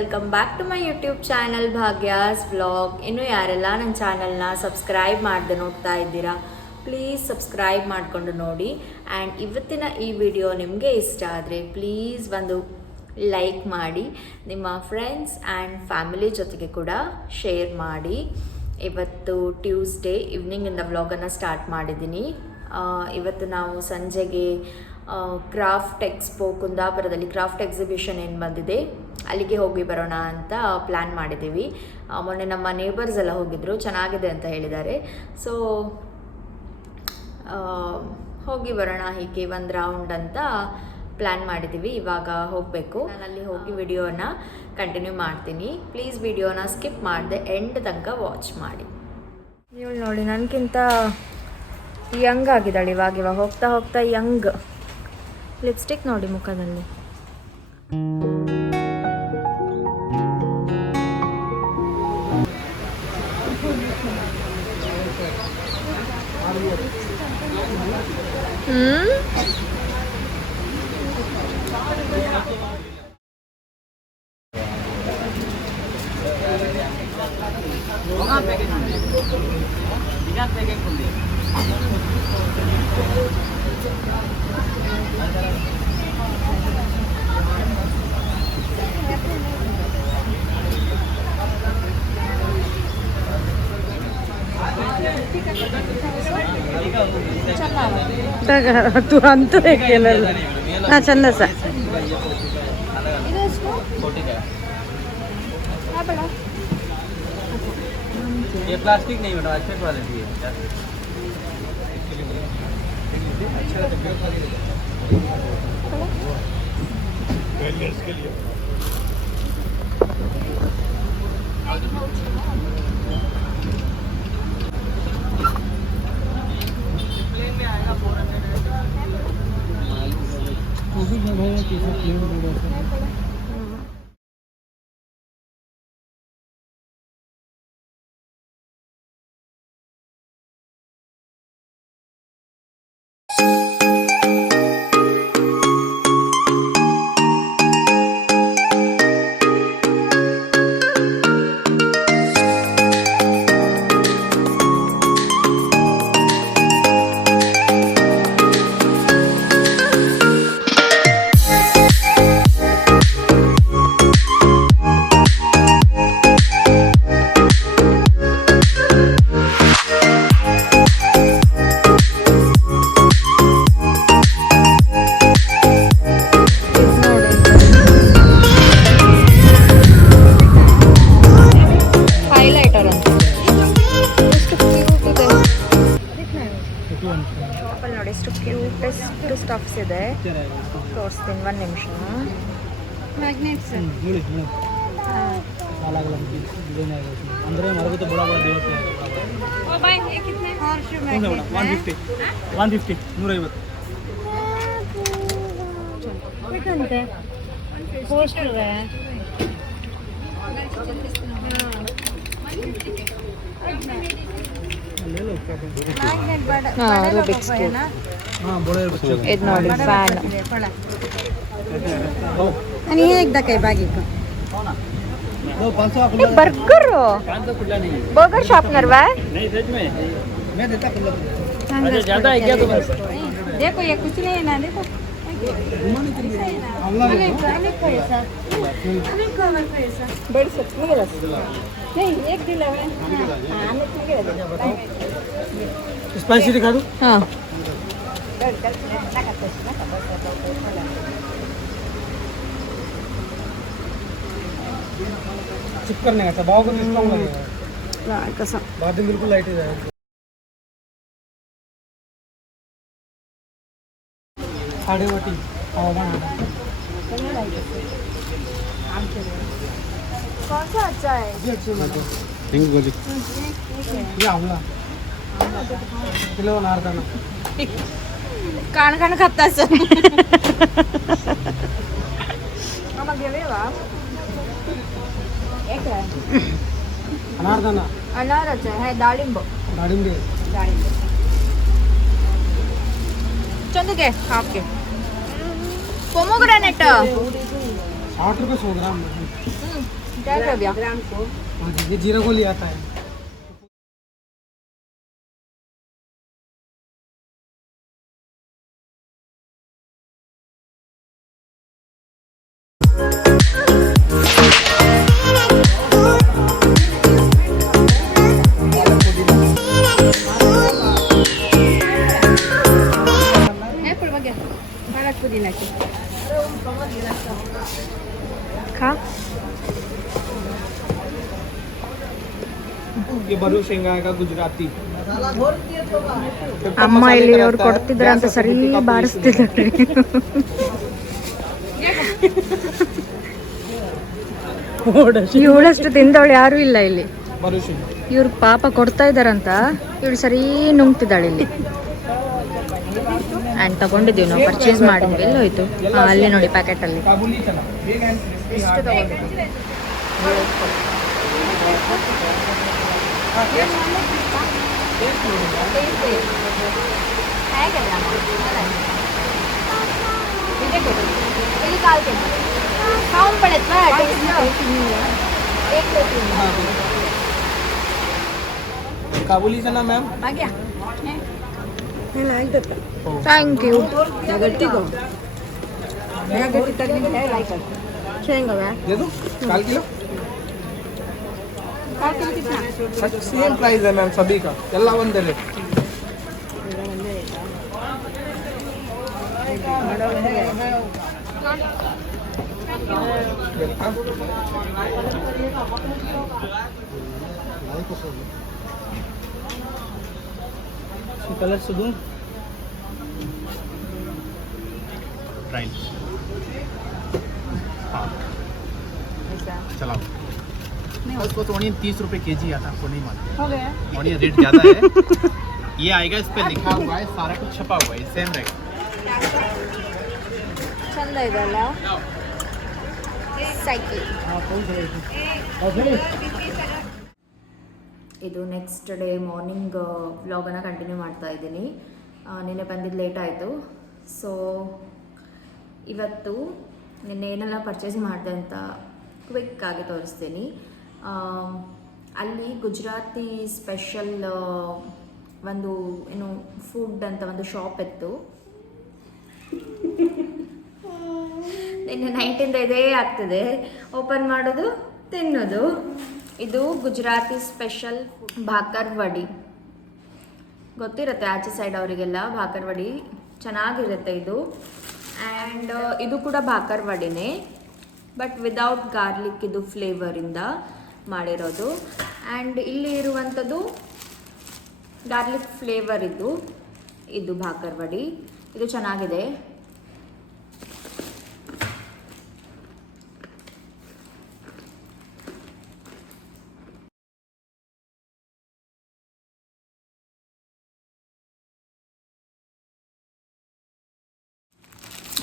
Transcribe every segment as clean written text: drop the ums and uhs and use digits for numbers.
Welcome back to my YouTube channel Bhagya's vlog. ಇನ್ನೂ ಯಾರೆಲ್ಲ ನನ್ನ ಚಾನಲ್ನ ಸಬ್ಸ್ಕ್ರೈಬ್ ಮಾಡದೆ ನೋಡ್ತಾ ಇದ್ದೀರಾ, ಪ್ಲೀಸ್ ಸಬ್ಸ್ಕ್ರೈಬ್ ಮಾಡಿಕೊಂಡು ನೋಡಿ. ಆ್ಯಂಡ್ ಇವತ್ತಿನ ಈ ವಿಡಿಯೋ ನಿಮಗೆ ಇಷ್ಟ ಆದರೆ ಪ್ಲೀಸ್ ಒಂದು ಲೈಕ್ ಮಾಡಿ, ನಿಮ್ಮ ಫ್ರೆಂಡ್ಸ್ ಆ್ಯಂಡ್ ಫ್ಯಾಮಿಲಿ ಜೊತೆಗೆ ಕೂಡ ಶೇರ್ ಮಾಡಿ. ಇವತ್ತು ಟ್ಯೂಸ್ಡೇ ಈವ್ನಿಂಗಿಂದ ವ್ಲಾಗನ್ನು ಸ್ಟಾರ್ಟ್ ಮಾಡಿದ್ದೀನಿ. ಇವತ್ತು ನಾವು ಸಂಜೆಗೆ ಕ್ರಾಫ್ಟ್ ಎಕ್ಸ್ಪೋ ಕುಂದಾಪುರದಲ್ಲಿ ಕ್ರಾಫ್ಟ್ ಎಕ್ಸಿಬಿಷನ್ ಏನು ಬಂದಿದೆ ಅಲ್ಲಿಗೆ ಹೋಗಿ ಬರೋಣ ಅಂತ ಪ್ಲ್ಯಾನ್ ಮಾಡಿದ್ದೀವಿ. ಮೊನ್ನೆ ನಮ್ಮ ನೇಬರ್ಸ್ ಎಲ್ಲ ಹೋಗಿದ್ರು, ಚೆನ್ನಾಗಿದೆ ಅಂತ ಹೇಳಿದ್ದಾರೆ. ಸೊ ಹೋಗಿ ಬರೋಣ ಹೀಗೆ ಒಂದು ರೌಂಡ್ ಅಂತ ಪ್ಲ್ಯಾನ್ ಮಾಡಿದ್ದೀವಿ. ಇವಾಗ ಹೋಗಬೇಕು. ನಾನು ಅಲ್ಲಿ ಹೋಗಿ ವಿಡಿಯೋನ ಕಂಟಿನ್ಯೂ ಮಾಡ್ತೀನಿ. ಪ್ಲೀಸ್ ವಿಡಿಯೋನ ಸ್ಕಿಪ್ ಮಾಡದೆ ಎಂಡ್ ತನಕ ವಾಚ್ ಮಾಡಿ. ಇವಳು ನೋಡಿ ನನಗಿಂತ ಯಂಗ್ ಆಗಿದ್ದಾಳೆ. ಇವಾಗ ಹೋಗ್ತಾ ಹೋಗ್ತಾ ಯಂಗ್. ಲಿಪ್ಸ್ಟಿಕ್ ನೋಡಿ ಮುಖದಲ್ಲಿ. तू अंत चंद सा ये प्लास्टिक नहीं बेटा, अच्छे क्वालिटी है। इसके लिए ನೋಡಿ ಎಷ್ಟು ಕ್ಯೂಟೆಸ್ಟ್ ಸ್ಟಫ್ಸ್ ಇದೆ. ತೋರಿಸ್ತೀನಿ ಒಂದು ನಿಮಿಷ. ಮ್ಯಾಗ್ನೆಟ್ಸ್ अंदर मरबू तो बड़ा बड़ा देवते हैं। ओ भाई ये कितने? 150 150 ಬೇಕಂತೆ ಪೋಸ್ಟರ್ ले लो क्या ಮ್ಯಾಗ್ನೆಟ್ ಬೇಡ. Rubik's cube. हां बड़े बच्चे ಇದು ನೋಡಿ ಫ್ಯಾನ್. आणि हे एकदा काय बागिक वो 500 खुला ಬರ್ಗರ್ 500 खुला नहीं है। ಬರ್ಗರ್ ಶಾರ್ಪ್ನರ್ ವಾ? नहीं सच में मैं देता खुला। अच्छा ज्यादा है क्या तुम्हारे पास? देखो ये कुछ नहीं है ना, देखो बड़ी सच्ची है नहीं एक दिला है। स्पाइसी दिखा दूं? हां चिप करने का दबाव को स्ट्रांग लगेगा। कसा बाद में बिल्कुल लाइट ही जाएगा। साढ़े वाटी हवामान कौन सा अच्छा है? ये अच्छे वाले पिंक वाली ये आंवला किलो नारदाना कान कान खाता सर. मग घेऊया एक आहे अनारदाना अनारच आहे डाळिंब दाडिंबे डाळिंब चंदू घे हाफ घे पोमोग्रॅनेट 8 रुपये 100 ग्राम। क्या कर दिया हाँ जी, ये जीरा गोली आता है। एप्पल बघा मला पुदिनाची खा ये बरू शेंगा का गुजराती। ಅಮ್ಮ ಇಲ್ಲಿ ಅವ್ರು ಕೊಡ್ತಿದ್ರ ಅಂತ ಸರಿ ಬಾರಿಸ್ತಿದ್ದಾರೆ ಇವಳಷ್ಟು ತಿಂದವಳು ಯಾರು ಇಲ್ಲ ಇಲ್ಲಿ बरू शेंगा। ಇವ್ರು ಪಾಪ ಕೊಡ್ತಾ ಇದಾರಂತ ಇವಳು ಸರಿ ನುಂಗ್ತಿದ್ದಾಳೆ ಇಲ್ಲಿ ಆ್ಯಂಡ್ ತಗೊಂಡಿದ್ದೀವಿ ನಾವು ಪರ್ಚೇಸ್ ಮಾಡಿದ್ವಿ ಎಲ್ಲ ಹೋಯ್ತು ಅಲ್ಲಿ ನೋಡಿ ಪ್ಯಾಕೆಟಲ್ಲಿ काबुली चना। ಎಷ್ಟು ತಗೊಂಡಿದ್ದೀವಿ काबुली चना मैम। ಥ್ಯಾಂಕ್ ಯು दे दो 4 किलो। सेम प्राइस है मैम सभी का, ಎಲ್ಲ ಒಂದೇ ರೇಟ್। कलर से दूं प्राइस हाँ चलाओ। उसको तो ऑनियन 30 रुपए के जी आता, आपको नहीं मालूम। हो गया ऑनियन रेट ज़्यादा है। ये आएगा, इस पे लिखा हुआ है, सारा कुछ छपा हुआ है, सेम रहेगा। ಚಂದ ಇದಲ್ಲ ಸೈಕಲ್ ಇದು ನೆಕ್ಸ್ಟ್ ಡೇ ಮಾರ್ನಿಂಗ್ ವ್ಲಾಗನ್ನು ಕಂಟಿನ್ಯೂ ಮಾಡ್ತಾ ಇದ್ದೀನಿ. ನಿನ್ನೆ ಬಂದಿದ್ದು ಲೇಟ್ ಆಯಿತು. ಸೊ ಇವತ್ತು ನಿನ್ನೆ ಏನೆಲ್ಲ ಪರ್ಚೇಸ್ ಮಾಡಿದೆ ಅಂತ ಕ್ವಿಕ್ಕಾಗಿ ತೋರಿಸ್ತೀನಿ. ಅಲ್ಲಿ ಗುಜರಾತಿ ಸ್ಪೆಷಲ್ ಒಂದು ಏನು ಫುಡ್ ಅಂತ ಒಂದು ಶಾಪ್ ಇತ್ತು. ನಿನ್ನೆ ನೈಟಿಂದ ಇದೇ ಆಗ್ತದೆ, ಓಪನ್ ಮಾಡೋದು ತಿನ್ನೋದು. ಇದು ಗುಜರಾತಿ ಸ್ಪೆಷಲ್ ಭಾಕರ್ ವಡಿ, ಗೊತ್ತಿರುತ್ತೆ ಆಚೆ ಸೈಡ್ ಅವರಿಗೆಲ್ಲ. ಭಾಕರ್ ವಡಿ ಚೆನ್ನಾಗಿರುತ್ತೆ ಇದು. ಆ್ಯಂಡ್ ಇದು ಕೂಡ ಭಾಕರ್ ವಡಿನೇ, ಬಟ್ ವಿದೌಟ್ ಗಾರ್ಲಿಕ್ ಇದು ಫ್ಲೇವರಿಂದ ಮಾಡಿರೋದು. ಆ್ಯಂಡ್ ಇಲ್ಲಿ ಇರುವಂಥದ್ದು ಗಾರ್ಲಿಕ್ ಫ್ಲೇವರ್ ಇದು ಭಾಕರ್ ವಡಿ. ಇದು ಚೆನ್ನಾಗಿದೆ.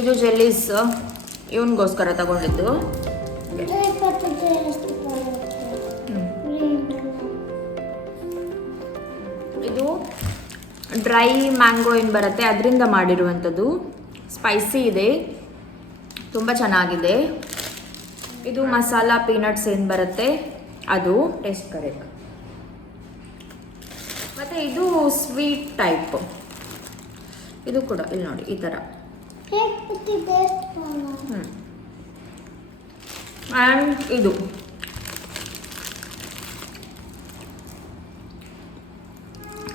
ಇದು ಜೆಲ್ಲೀಸ್ ಇವನಿಗೋಸ್ಕರ ತಗೊಂಡಿದ್ದು. ಇದು ಡ್ರೈ ಮ್ಯಾಂಗೋ ಏನು ಬರುತ್ತೆ ಅದರಿಂದ ಮಾಡಿರುವಂಥದ್ದು. ಸ್ಪೈಸಿ ಇದೆ, ತುಂಬ ಚೆನ್ನಾಗಿದೆ. ಇದು ಮಸಾಲ ಪೀನಟ್ಸ್ ಏನು ಬರುತ್ತೆ ಅದು ಟೇಸ್ಟ್ ಕರೆಕ್ಟ್. ಮತ್ತು ಇದು ಸ್ವೀಟ್ ಟೈಪ್. ಇದು ಕೂಡ ಇಲ್ಲಿ ನೋಡಿ ಈ ಥರ. ಆ್ಯಂಡ್ ಇದು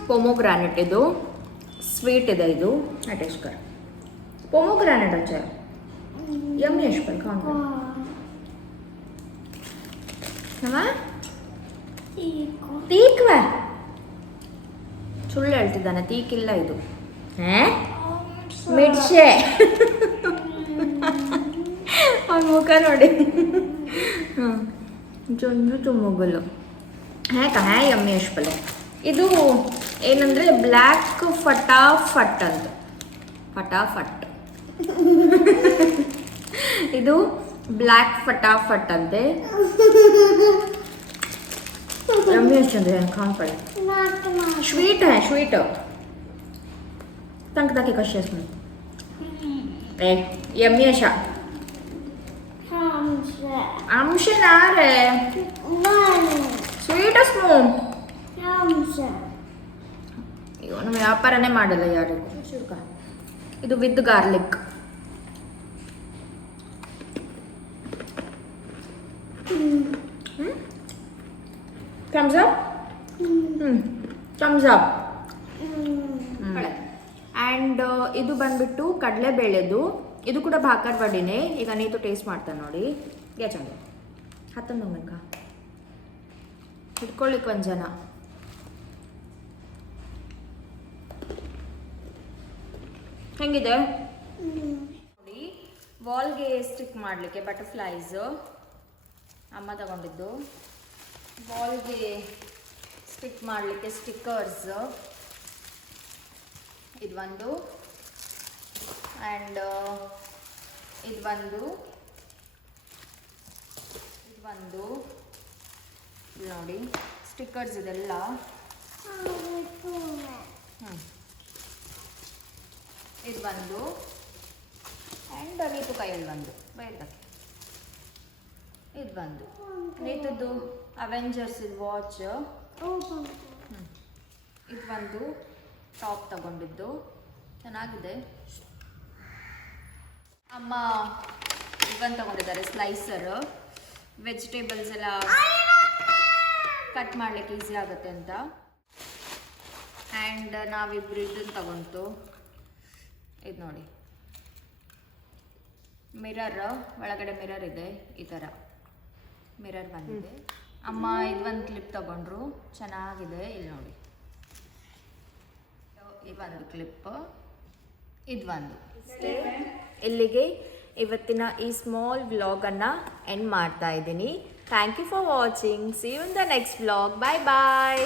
ಪೊಮೊಗ್ರಾನೆಟ್, ಇದು ಸ್ವೀಟ್ ಇದೆ. ಇದು ಅಟೇಶ್ಕರ್ ಪೊಮೊಗ್ರಾನೆಟ್ अच्छा यम्मी पर खाओ ತೀಕ್ವ ಸುಳ್ಳು ಹೇಳ್ತಿದ್ದಾನೆ, ತೀಕಿಲ್ಲ ಇದು. ಮಿರ್ಚೆ ಅವ್ನ ಮುಖ ನೋಡಿ. ಜೊಂದು ತುಮ್ಮಗಲು ಹ್ಯಾ ಯಮ್ಮಿ ಅಷ್ಪಲೆ. ಇದು ಏನಂದರೆ ಬ್ಲ್ಯಾಕ್ ಫಟಾಫಟ್ ಅಂತ, ಫಟಾಫಟ್ ಇದು ಬ್ಲ್ಯಾಕ್ ಫಟಾಫಟ್ ಅಂತೆ. ಯಮ್ಮಿ ಅಷ್ಟಂದ್ರೆ खान पड़े स्वीट है स्वीट तंक ताकि कशी असं ए यम्मी अशा ಅಂಶನಾರೆ ಸ್ವೀಟ್ ಸ್ಪೂನ್ ಇವನು ವ್ಯಾಪಾರನೇ ಮಾಡಲ್ಲ ಯಾರಿಗೂ. ಇದು with garlic. Thumbs up. Thumbs up. And ಇದು ಬಂದ್ಬಿಟ್ಟು ಕಡಲೆಬೇಳೆದು. ಇದು ಕೂಡ ಭಾಕರ್ ವಡಿನೇ. ಈಗ ನೀತು ಟೇಸ್ಟ್ ಮಾಡ್ತಾನೆ ನೋಡಿ. ಯಾ ಚಂದ ಹತ್ತೊಂದು ಇಟ್ಕೊಳ್ಳಿಕ್ಕೆ ಒಂದು ಜನ. ಹೆಂಗಿದೆ ನೋಡಿ. ವಾಲ್ಗೆ ಸ್ಟಿಕ್ ಮಾಡಲಿಕ್ಕೆ ಬಟರ್ಫ್ಲೈಸ್ ಅಮ್ಮ ತಗೊಂಡಿದ್ದು. ವಾಲ್ಗೆ ಸ್ಟಿಕ್ ಮಾಡಲಿಕ್ಕೆ ಸ್ಟಿಕ್ಕರ್ಸ್ ಇದು ಒಂದು. ಆ್ಯಂಡ್ ಇದು ಒಂದು ನೋಡಿ ಸ್ಟಿಕ್ಕರ್ಸ್ ಇದೆಲ್ಲ. ಇದು ಒಂದು. ಆ್ಯಂಡ್ ನೀತು ಕೈಯಲ್ಲಿ ಒಂದು ಬೈದಕ್ಕೆ ಇದು ಒಂದು. ನೀತದ್ದು ಅವೆಂಜರ್ಸ್ ಇದು ವಾಚ್. ಇದು ಒಂದು ಟಾಪ್ ತಗೊಂಡಿದ್ದು ಚೆನ್ನಾಗಿದೆ. ಅಮ್ಮ ಇವನ್ ತಗೊಂಡಿದ್ದಾರೆ ಸ್ಲೈಸರ್. ವೆಜಿಟೇಬಲ್ಸ್ ಎಲ್ಲ ಕಟ್ ಮಾಡಲಿಕ್ಕೆ ಈಸಿ ಆಗುತ್ತೆ ಅಂತ. ಆ್ಯಂಡ್ ನಾವಿಬ್ರು ಇದನ್ನು ತಗೊಂತು. ಇದು ನೋಡಿ ಮಿರರ್, ಒಳಗಡೆ ಮಿರರ್ ಇದೆ. ಈ ಥರ ಮಿರರ್ ಬಂದಿದೆ. ಅಮ್ಮ ಇದೊಂದು ಕ್ಲಿಪ್ ತಗೊಂಡ್ರು, ಚೆನ್ನಾಗಿದೆ. ಇಲ್ಲಿ ನೋಡಿ ಇದೊಂದು ಕ್ಲಿಪ್, ಇದೊಂದು. ಇಲ್ಲಿಗೆ ಇವತ್ತಿನ ಈ ಸ್ಮಾಲ್ ವ್ಲಾಗನ್ನು ಎಂಡ್ ಮಾಡ್ತಾ ಇದ್ದೀನಿ. Thank you for watching. See you in the next vlog. Bye bye.